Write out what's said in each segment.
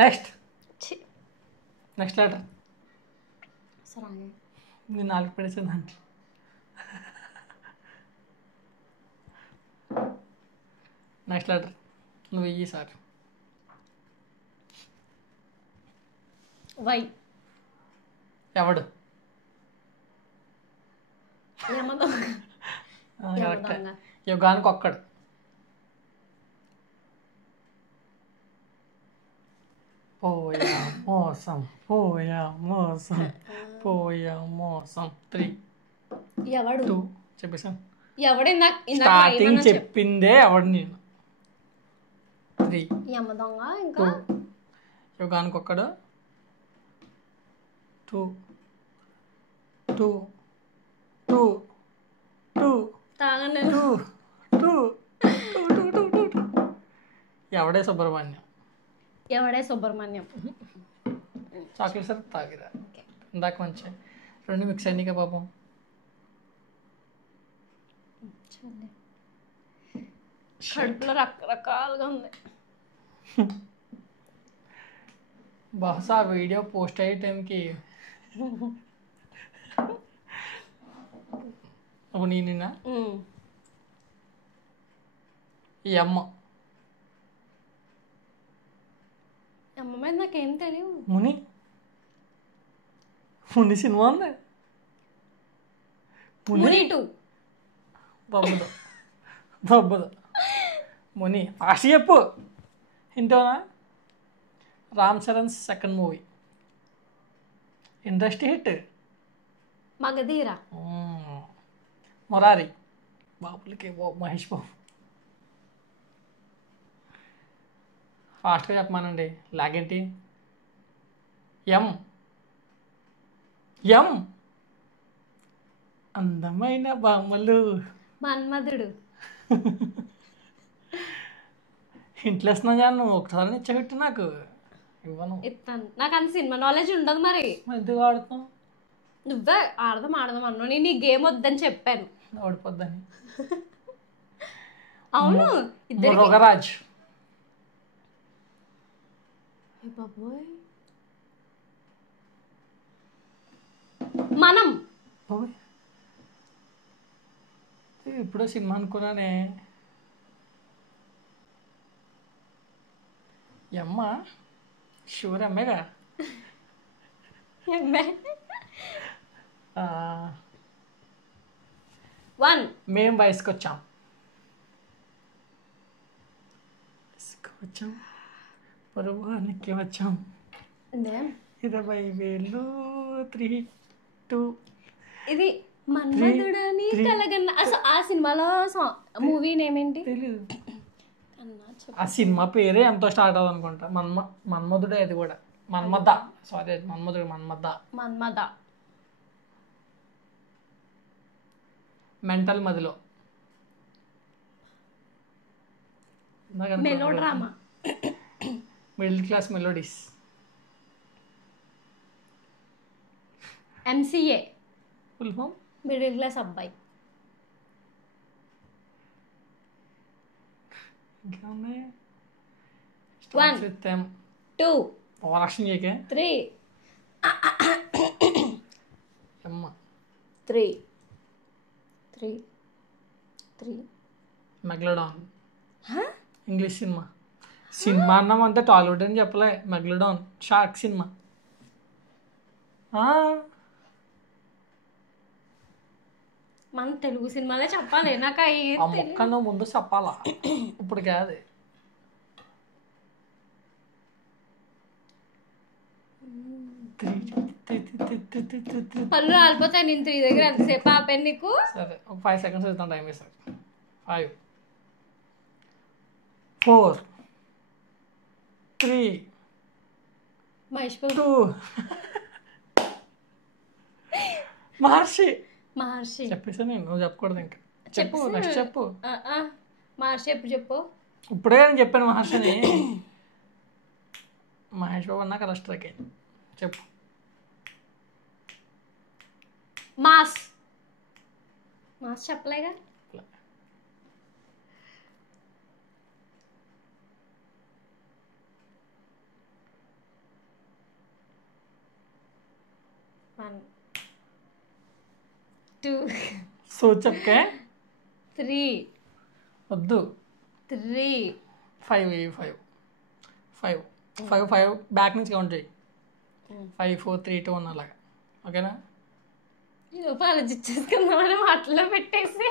Next ఛీ, next letter. సరే నేను 4 పడేసిందండి. నెక్స్ట్ లెటర్ నువ్వు ఇయ్యి సార్. వై ఎవడు? యమదొంగ. కరెక్ట్. యమదొంగ. యుగానికి ఒక్కడు. పోయా మోసం, పోయా మోసం, పోయా మోసం. 3 ఎవడు 2 చెప్పేసాను. ఎవడు ఇందాక స్టార్టింగ్ చెప్పిందే ఎవడు నేను. 3 యమదొంగ. ఇంకా 2 యుగానికి ఒక్కడు. 2 2 2 2 తాగను నేను. 2 2 2 2 2. ఎవడే సుబ్రహ్మణ్యం. ఎవడే సుబ్రహ్మణ్యం. Chocolate sir తాగిరా. ఇందాక మంచి 2 మిక్స్ అయినాయి పాపం. కడుపులో రకరకాలుగా ఉంది. బహుశా వీడియో పోస్ట్ అయ్యే టైంకి ఇప్పుడు నేనా ఈ అమ్మ అమ్మ మీద నాకేం తెలియదు. ముని ముని సినిమా ఉంది. ముని 2 దబ్బుదు దబ్బుదు. ముని ఫాస్ట్ చెప్పు. ఇంటోనా? Ram Charan second movie, industry hit. Magadheera. మొరారి. బాబులకి బాబు మహేష్ బాబు. ఫాస్ట్గా చెప్పమానండి. లాగేంటి? ఎం ఎం అందమైన బామ్మలు. మన్మధుడు. ఇంట్లో వేస్తున్నా జాను. ఒకసారి ఇచ్చబెట్టు నాకు. ఇవ్వను. ఇస్తాను. నాకు అంత సినిమా నాలెడ్జ్ ఉండదు. మరి ఎందుకు ఆడుతాం? నువ్వే ఆడదాం అన్నావు. నేను ఈ గేమ్ వద్దని చెప్పాను. ఓడిపోద్దని. అవును. ఇద్దరు మృగరాజ్. బాబోయ్. మనం ఇప్పుడు సినిమా అనుకున్నానే. ఎమ్మ షూర్ అమ్మేగా. వన్. మేము వయసుకు వచ్చాం. పొరుగునికి వచ్చాం. 20,000 3 2. ఇది మన్మధుడని కలగన్న. అసలు ఆ సినిమాలో మూవీ నేమ్ ఏంటి? తెలీదు. ఆ సినిమా పేరే ఎంతో స్టార్ట్ అవ్వదు అనుకుంటా. మన్మధుడే. అది కూడా మన్మథ. సారీ, మన్మధుడు. మన్మథ. మెంటల్ మదిలో. Melodrama. Middle class melodies. MCA. Full form middle class అబ్బాయి. ఇంకా ఉన్నాయి. 1 2 ఓవరాక్షన్ చేయకే. 3 అమ్మ 3 3 మెగ్లడాన్. English cinema. సినిమా అన్నాం అంతే. టాలీవుడ్ అని చెప్పలే. మెగ్లడాన్ షార్క్ సినిమా. మన తెలుగు సినిమాలే చెప్పాలి. నాకు ఆ మొక్కను ముందు చెప్పాలా, ఇప్పుడు కాదు. పనులు ఆలిపోతాయి. నేను 3 దగ్గర ఎంతసేపు ఆపాను నీకు? సరే, ఒక 5 seconds ఇస్తాను టైం వేసారు. 5 4 3 మహేష్ 2. మహర్షి చెప్పేసా నేను. నువ్వు చెప్పకూడదు ఇంకా. చెప్పు. నెక్స్ట్ చెప్పు. మహర్షి ఎప్పుడు చెప్పు? ఇప్పుడే నేను చెప్పాను మహర్షిని. మహేష్ బాబు అన్నాక రష్ట్రకే చెప్పు. మాస్ చెప్పలేగా. 1 2 సూచక్కే 3 వద్దు 3 5 5 5 5 5 బ్యాక్ నుంచి కౌంట్ చేయి 5 4 3 2 1 అలాగా ఓకేనా లోపల ఆలోచించేసుకుందామని మాటలో పెట్టేసి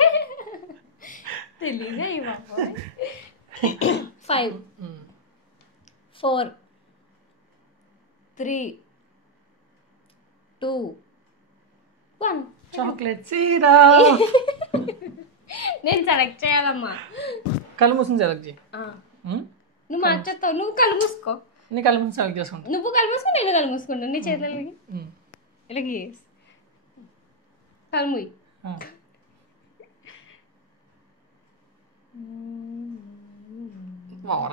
తెలియదు అయ్యి బాబోయ్ 5 4 3 2 1 చాక్లెట్ సీరా నేను సెలెక్ట్ చేయాలమ్మా కళ్ళు మూసుకుని సెలెక్ట్ చేయి నువ్వు మార్చేస్తావు నువ్వు కళ్ళు మూసుకో నీ కళ్ళు మూసి సెలెక్ట్ చేసుకుంటా నువ్వు కళ్ళు మూసుకో నేను కళ్ళు మూసుకుంటాను నీ చేతులకి ఇలాగే కళ్ళు మూయి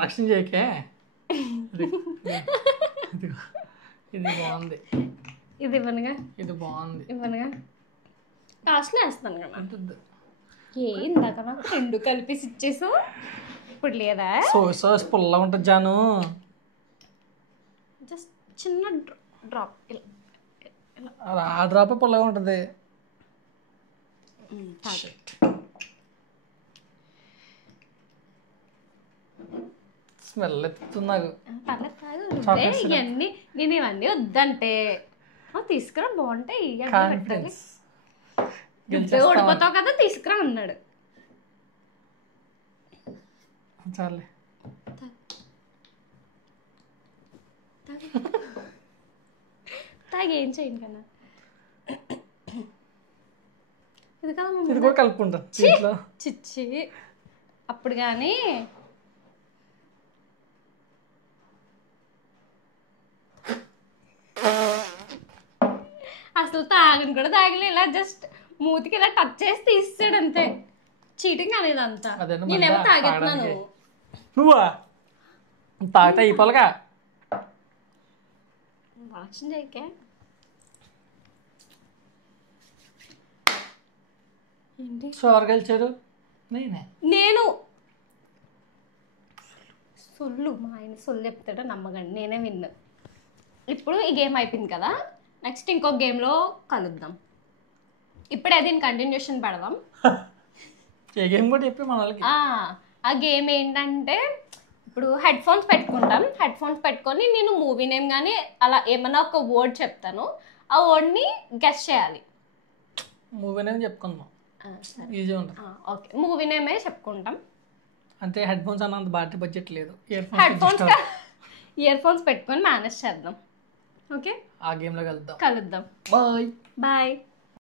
రక్షణ చేయకే ఇది బాగుంది ఇది ఇవ్వనుగా ఇది బాగుంది ఇవ్వనుగా కాస్ట్లో వేస్తాను కదా అంటుంది ఇందాక నాకు 2 కలిపేసి ఇచ్చేసావు ఇప్పుడు లేదా సోస్ పుల్లగా ఉంటుంది జాను జస్ట్ చిన్న డ్రాప్ ఆ డ్రాప్ పుల్లగా ఉంటుంది స్మెల్ ఎత్తుతుంది నాకు పర్లేదు ఇవన్నీ నేను ఇవన్నీ వద్దంటే తీసుకురా బాగుంటాయి కాన్ఫిడెన్స్ ఓడిపోతావు కదా తీసుకురా అన్నాడు చాలే తాగేం చేయండి కన్నా ఇది కదా ఇది కూడా కలుపుకుంటాను చిచ్చి అప్పుడు కానీ అసలు తాగని కూడా తాగలే ఇలా జస్ట్ మూతికి ఇలా టచ్ చేసి తీస్తాడు అంతే చీటింగ్ అనేది అంతా నేనేమో తాగెత్తున్నాను నువ్వా తాగితే అయిపోలగా వాక్షన్ చేయకే ఏంటి షోర్ గెలిచారు నేనే నేను సొల్లు మా ఆయన సొల్లు చెప్తాడో నమ్మకండి నేనే విన్నా ఇప్పుడు ఈ గేమ్ అయిపోయింది కదా నెక్స్ట్ ఇంకొక గేమ్లో కలుద్దాం ఇప్పుడే దీని కంటిన్యూషన్ పెడదాం ఏ గేమ్ కూడా చెప్పి మన వాళ్ళకి ఆ గేమ్ ఏంటంటే ఇప్పుడు హెడ్ ఫోన్స్ పెట్టుకుంటాం హెడ్ ఫోన్స్ పెట్టుకొని నేను మూవీ నేమ్ కానీ అలా ఏమన్నా ఒక వర్డ్ చెప్తాను ఆ వర్డ్ని గెస్ చేయాలి మూవీ నేమ్ చెప్పుకుందాం ఈజీ ఉంటుంది ఓకే మూవీ నేమే చెప్పుకుంటాం అంటే హెడ్ ఫోన్స్ అన్నంత భారీ బడ్జెట్ లేదు ఇయర్ ఫోన్స్ పెట్టుకొని మేనేజ్ చేద్దాం ఓకే ఆ గేమ్లో కలుద్దాం బాయ్ బాయ్